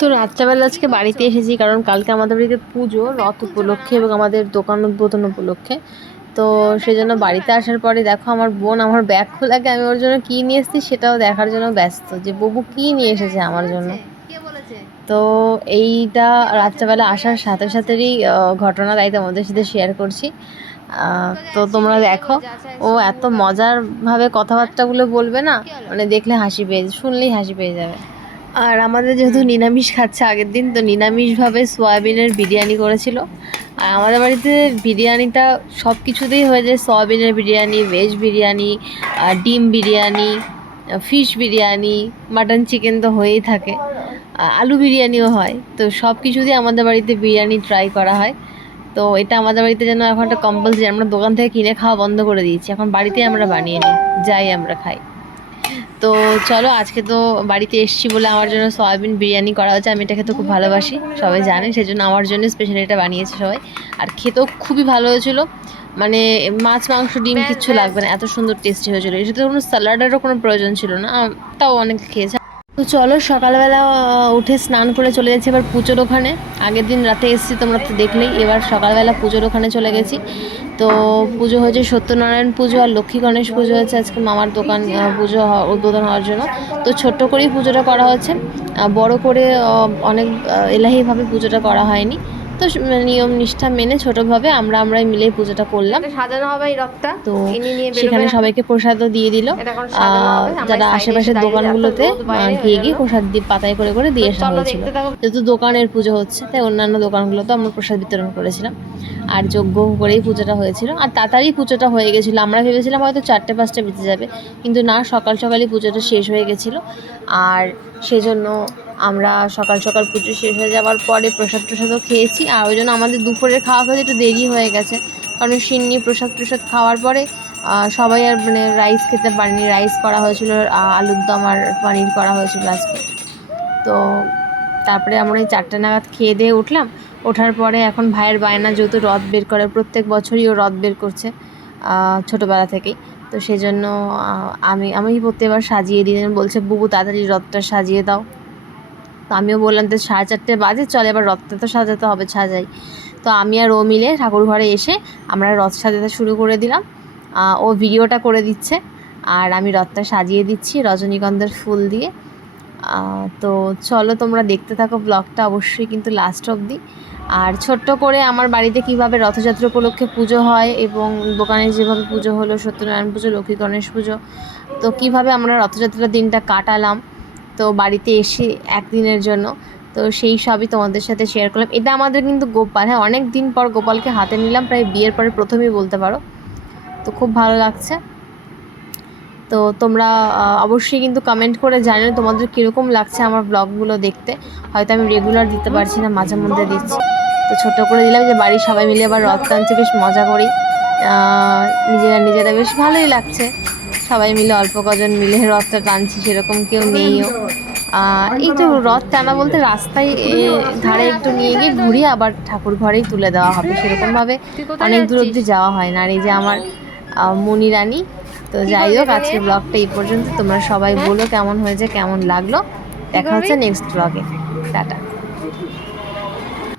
তো রাত্রেবেলা আজকে বাড়িতে এসেছি, কারণ কালকে আমাদের বাড়িতে পুজো, রথ উপলক্ষে এবং আমাদের দোকান উদ্বোধন উপলক্ষে। তো সেই জন্য বাড়িতে আসার পরে দেখো আমার বোন আমার ব্যাগ খোলাকে আমি ওর জন্য কী নিয়ে এসেছি সেটাও দেখার জন্য ব্যস্ত, যে ববু কী নিয়ে এসেছে আমার জন্য। তো এইটা রাত্রেবেলা আসার সাথে সাথেরই ঘটনা তাই তোমাদের সাথে শেয়ার করছি। তো তোমরা দেখো। ও এত মজার ভাবে কথাবার্তাগুলো বলবে না মানে দেখলে হাসি পেয়ে শুনলেই হাসি পেয়ে যাবে। আর আমাদের যেহেতু নিরামিষ খাচ্ছে আগের দিন তো নিরামিষভাবে সোয়াবিনের বিরিয়ানি করেছিল। আর আমাদের বাড়িতে বিরিয়ানিটা সব কিছুতেই হয়ে যায় সয়াবিনের বিরিয়ানি ভেজ বিরিয়ানি আর ডিম biryani fish biryani mutton chicken তো হয়েই থাকে। আলু বিরিয়ানিও হয় তো সব কিছুতেই আমাদের বাড়িতে বিরিয়ানি ট্রাই করা হয়। তো এটা আমাদের বাড়িতে যেন এখন একটা কম্পালসারি আমরা দোকান থেকে কিনে খাওয়া বন্ধ করে দিয়েছি। এখন বাড়িতেই আমরা বানিয়ে নিই যাই আমরা খাই। তো চলো আজকে তো বাড়িতে এসেছি বলে আমার জন্য সয়াবিন বিরিয়ানি করা হচ্ছে আমি এটা খেতে খুব ভালোবাসি সবাই জানে সেজন্য আমার জন্য স্পেশালি এটা বানিয়েছে সবাই। আর খেতেও খুবই ভালো হয়েছিল। মানে মাছ মাংস ডিম কিচ্ছু লাগবে না এত সুন্দর টেস্টি হয়েছিল। এর সাথে কোনো স্যালাডেরও কোনো প্রয়োজন ছিল না তাও অনেক খেয়েছে। তো চলো, সকালবেলা উঠে স্নান করে চলে গেছি এবার পুজোর ওখানে। আগের দিন রাতে এসেছি, তোমরা তো দেখলেই। এবার সকালবেলা পুজোর ওখানে চলে গেছি। তো পুজো হয়েছে সত্যনারায়ণ পুজো আর লক্ষ্মী গণেশ পুজো হয়েছে আজকে মামার দোকান পুজো উদ্বোধন হওয়ার জন্য। তো ছোট্ট করেই পুজোটা করা হচ্ছে। বড় করে অনেক এলাহিভাবে পুজোটা করা হয়নি। তো নিয়ম নিষ্ঠা মেনে ছোটোভাবে আমরা আমরাই মিলে পুজোটা করলাম। সাজানো হবে এই রথটা। তো সেখানে সবাইকে প্রসাদও দিয়ে দিল। আমরা যারা আশেপাশের দোকানগুলোতে গিয়ে গিয়ে প্রসাদ দিয়ে পাতায় করে করে দিয়ে আসা চলো হয়েছিল। যেহেতু দোকানের পুজো হচ্ছে তাই অন্যান্য দোকানগুলোতে আমরা প্রসাদ বিতরণ করেছিলাম। আর যজ্ঞ করেই পুজোটা হয়েছিল। আর তাড়াতাড়ি পুজোটা হয়ে গেছিল। আমরা ভেবেছিলাম হয়তো চারটে পাঁচটা বেঁচে যাবে। কিন্তু না সকাল সকালই পুজোটা শেষ হয়ে গেছিল। আর সেজন্য আমরা সকাল সকাল পুজো শেষ হয়ে যাওয়ার পরে প্রসাদ প্রসাদও খেয়েছি, আর ওই জন্য আমাদের দুপুরের খাওয়া খেতে একটু দেরি হয়ে গেছে। কারণ সিন্নি প্রসাদ প্রসাদ খাওয়ার পরে সবাই আর মানে রাইস খেতে পারেনি। রাইস করা হয়েছিল আলুর দম আর পানির করা হয়েছিল আজকে। তো তারপরে আমরা এই চারটে নাগাদ খেয়ে দিয়ে উঠলাম। ওঠার পরে এখন ভাইয়ের বায়না যেহেতু রথ বের করে, প্রত্যেক বছরই ও রথ বের করছে ছোটোবেলা থেকেই। তো সেই জন্য আমি আমি প্রত্যেকবার সাজিয়ে দিই। বলছে, বুবু, তাড়াতাড়ি রথটা সাজিয়ে দাও। তো আমিও বললাম তো সাড়ে চারটে বাজে, চল এবার রথটা তো সাজাতে হবে, সাজাই। তো আমি আর ও মিলে ঠাকুর ঘরে এসে আমরা রথ সাজাতে শুরু করে দিলাম। ও ভিডিওটা করে দিচ্ছে আর আমি রথটা সাজিয়ে দিচ্ছি রজনীগন্ধার ফুল দিয়ে। তো চলো তোমরা দেখতে থাকো ব্লগটা অবশ্যই কিন্তু লাস্ট অবধি। আর ছোট্ট করে আমার বাড়িতে কীভাবে রথযাত্রা উপলক্ষে পুজো হয় এবং দোকানে যেভাবে পুজো হলো, সত্যনারায়ণ পুজো, লক্ষ্মী গণেশ পুজো, তো কীভাবে আমরা রথযাত্রার দিনটা কাটালাম তো বাড়িতে এসে একদিনের জন্য। তো সেই সবই তোমাদের সাথে শেয়ার করলাম। এটা আমাদের কিন্তু গোপাল। হ্যাঁ অনেক দিন পর গোপালকে হাতে নিলাম। প্রায় বিয়ের পরে প্রথমেই বলতে পারো। তো খুব ভালো লাগছে। তো তোমরা অবশ্যই কিন্তু কমেন্ট করে জানিও তোমাদের কীরকম লাগছে আমার ব্লগগুলো দেখতে। হয়তো আমি রেগুলার দিতে পারছি না, মাঝে মধ্যে দিচ্ছি। তো ছোট করে দিলাম যে বাড়ির সবাই মিলে আবার রথ টানছে, বেশ মজা করি। নিজেরা নিজেরা, বেশ ভালোই লাগছে। সবাই মিলে অল্প কজন মিলে রথটা টানছি সেরকম কেউ নেইও এই তো রথ টানা বলতে রাস্তায় ধারে একটু নিয়ে গিয়ে ঘুরিয়ে আবার ঠাকুর ঘরেই তুলে দেওয়া হবে। সেরকমভাবে অনেক দূর? অব্দি যাওয়া হয় না। আর এই যে আমার মনি রানী তো যাই হোক আজকের ব্লগটা এই পর্যন্ত। তোমরা সবাই বলো কেমন হয়েছে কেমন লাগল। দেখা হচ্ছে নেক্সট ব্লগে টাটা।